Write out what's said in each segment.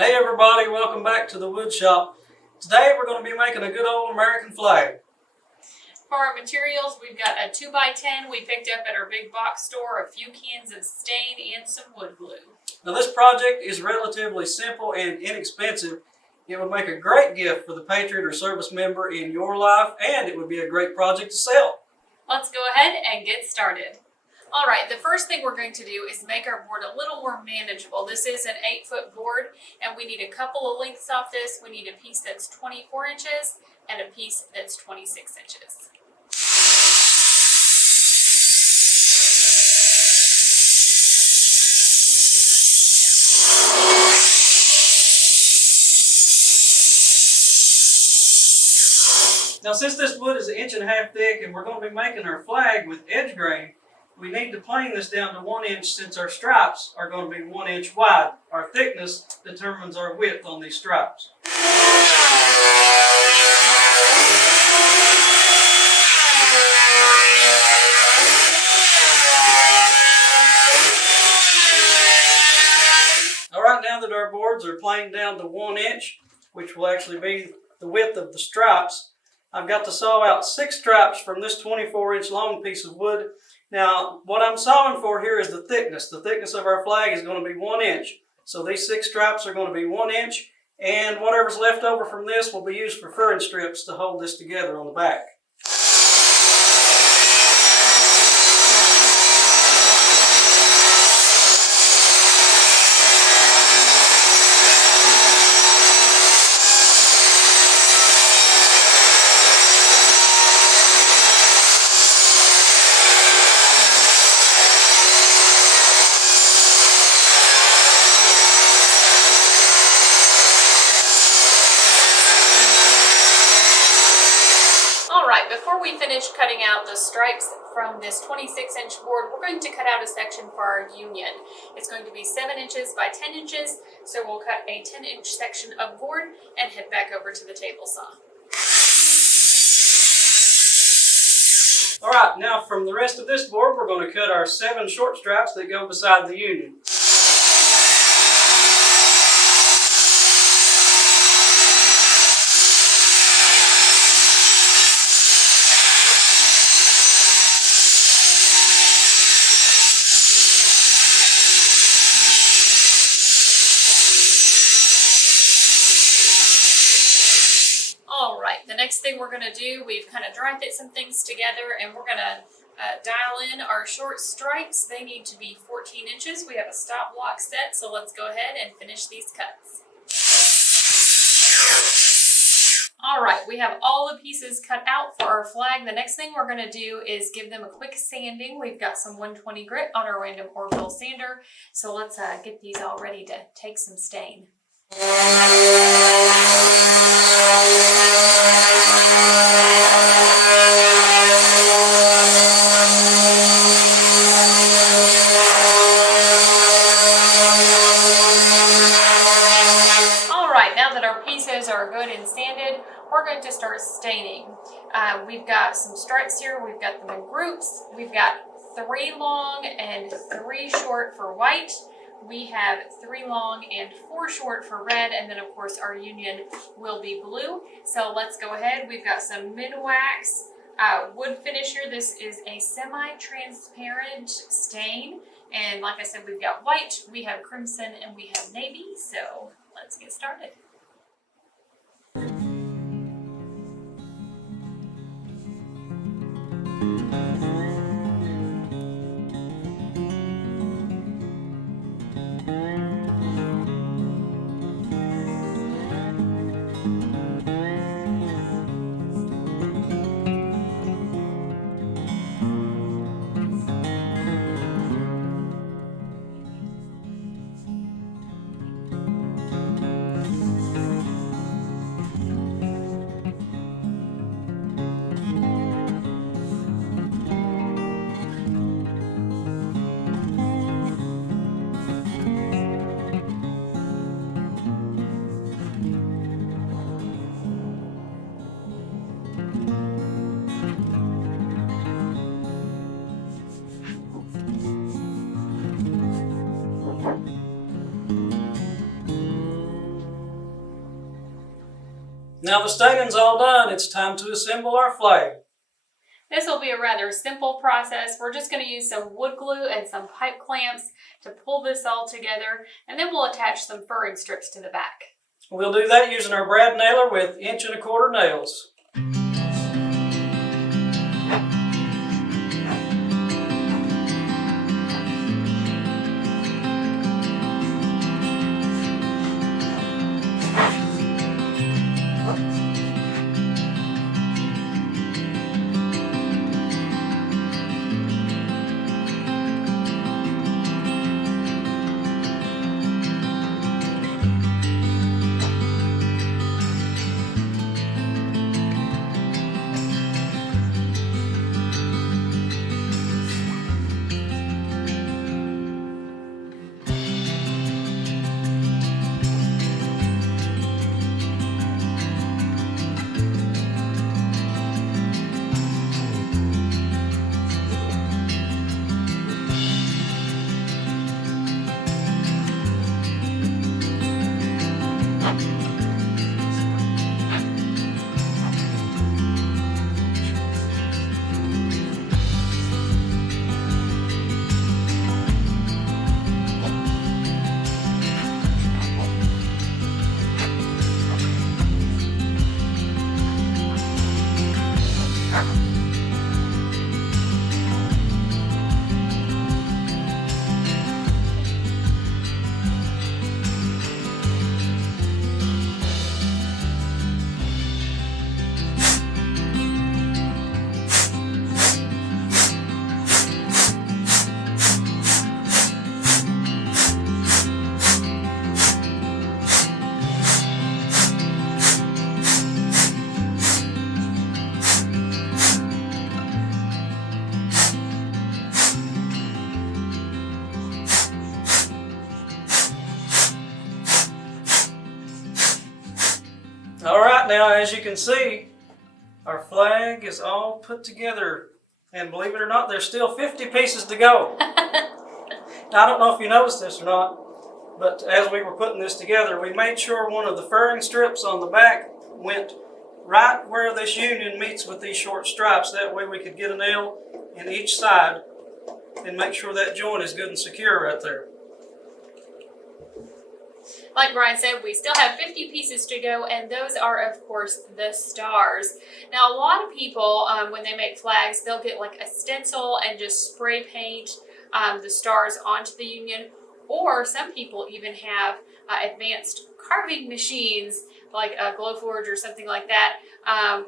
Hey everybody, welcome back to the wood shop. Today we're going to be making a good old American flag. For our materials, we've got a 2x10 we picked up at our big box store, a few cans of stain, and some wood glue. Now this project is relatively simple and inexpensive. It would make a great gift for the patriot or service member in your life, and it would be a great project to sell. Let's go ahead and get started. All right, the first thing we're going to do is make our board a little more manageable. This is an 8-foot board, and we need a couple of lengths off this. We need a piece that's 24 inches and a piece that's 26 inches. Now since this wood is 1.5 inches thick and we're going to be making our flag with edge grain, we need to plane this down to 1 inch since our stripes are going to be 1 inch wide. Our thickness determines our width on these stripes. Alright, now that our boards are planed down to 1 inch, which will actually be the width of the stripes, I've got to saw out 6 stripes from this 24-inch long piece of wood. Now, what I'm sawing for here is the thickness. The thickness of our flag is going to be 1 inch. So these 6 stripes are going to be 1 inch, and whatever's left over from this will be used for furring strips to hold this together on the back. Before we finish cutting out the stripes from this 26-inch board, we're going to cut out a section for our union. It's going to be 7 inches by 10 inches, so we'll cut a 10-inch section of board and head back over to the table saw. Alright, now from the rest of this board, we're going to cut our 7 short stripes that go beside the union. Alright, the next thing we're going to do, we've kind of dry fit some things together, and we're going to dial in our short stripes. They need to be 14 inches. We have a stop block set, so let's go ahead and finish these cuts. Alright, we have all the pieces cut out for our flag. The next thing we're going to do is give them a quick sanding. We've got some 120 grit on our random orbital sander, so let's get these all ready to take some stain. Alright, now that our pieces are good and sanded, we're going to start staining. We've got some stripes here. We've got them in groups. We've got 3 long and 3 short for white. We have 3 long and 4 short for red, and then of course our union will be blue. So let's go ahead. We've got some mid-wax wood finish here. This is a semi-transparent stain, and like I said, we've got white, we have crimson, and we have navy. So let's get started. Now the staining's all done, it's time to assemble our flag. This will be a rather simple process. We're just going to use some wood glue and some pipe clamps to pull this all together, and then we'll attach some furring strips to the back. We'll do that using our brad nailer with 1¼ inch nails. Alright, now as you can see, our flag is all put together. And believe it or not, there's still 50 pieces to go. Now, I don't know if you noticed this or not, but as we were putting this together, we made sure one of the furring strips on the back went right where this union meets with these short stripes. That way we could get a nail in each side and make sure that joint is good and secure right there. Like Bryan said, we still have 50 pieces to go, and those are, of course, the stars. Now, a lot of people, when they make flags, they'll get like a stencil and just spray paint the stars onto the union, or some people even have advanced carving machines like a Glowforge or something like that,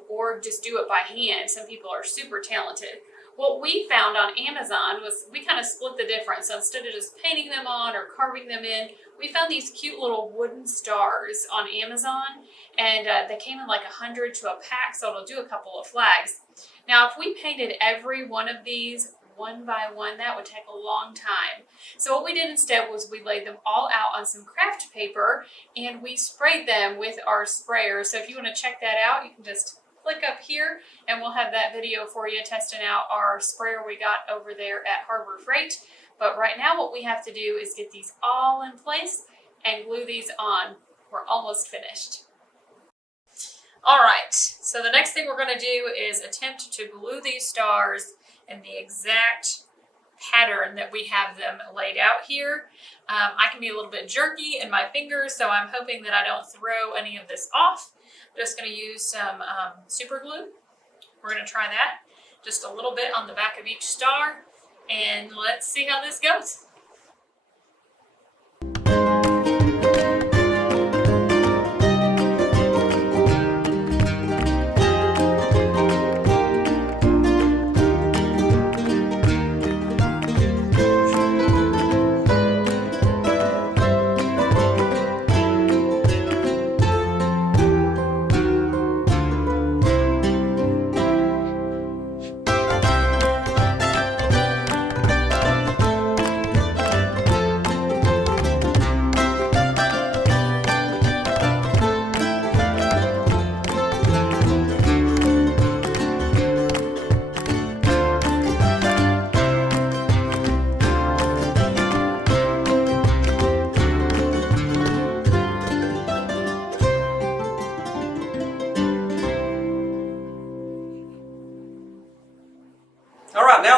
or just do it by hand. Some people are super talented. What we found on Amazon was we kind of split the difference. So instead of just painting them on or carving them in, we found these cute little wooden stars on Amazon, and they came in like 100 to a pack, so it'll do a couple of flags. Now, if we painted every one of these one by one, that would take a long time. So what we did instead was we laid them all out on some craft paper, and we sprayed them with our sprayer. So if you want to check that out, you can just click up here, and we'll have that video for you testing out our sprayer we got over there at Harbor Freight. But right now what we have to do is get these all in place and glue these on. We're almost finished. All right, so the next thing we're going to do is attempt to glue these stars in the exact pattern that we have them laid out here. I can be a little bit jerky in my fingers, so I'm hoping that I don't throw any of this off. I'm just going to use some super glue. We're going to try that just a little bit on the back of each star, and let's see how this goes.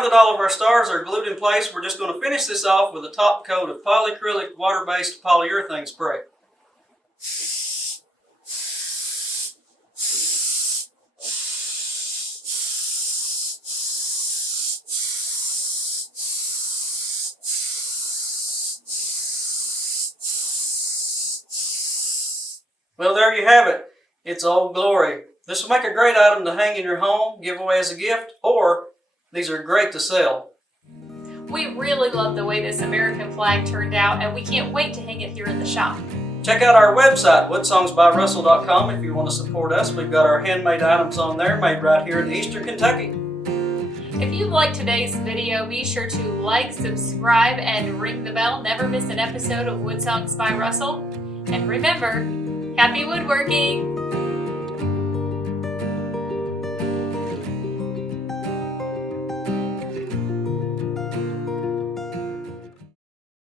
that all of our stars are glued in place, we're just going to finish this off with a top coat of polyacrylic water-based polyurethane spray. Well, there you have it. It's Old Glory. This will make a great item to hang in your home, give away as a gift, or these are great to sell. We really love the way this American flag turned out, and we can't wait to hang it here in the shop. Check out our website, woodsongsbyrussell.com, if you want to support us. We've got our handmade items on there, made right here in Eastern Kentucky. If you liked today's video, be sure to like, subscribe, and ring the bell. Never miss an episode of Wood Songs by Russell. And remember, happy woodworking!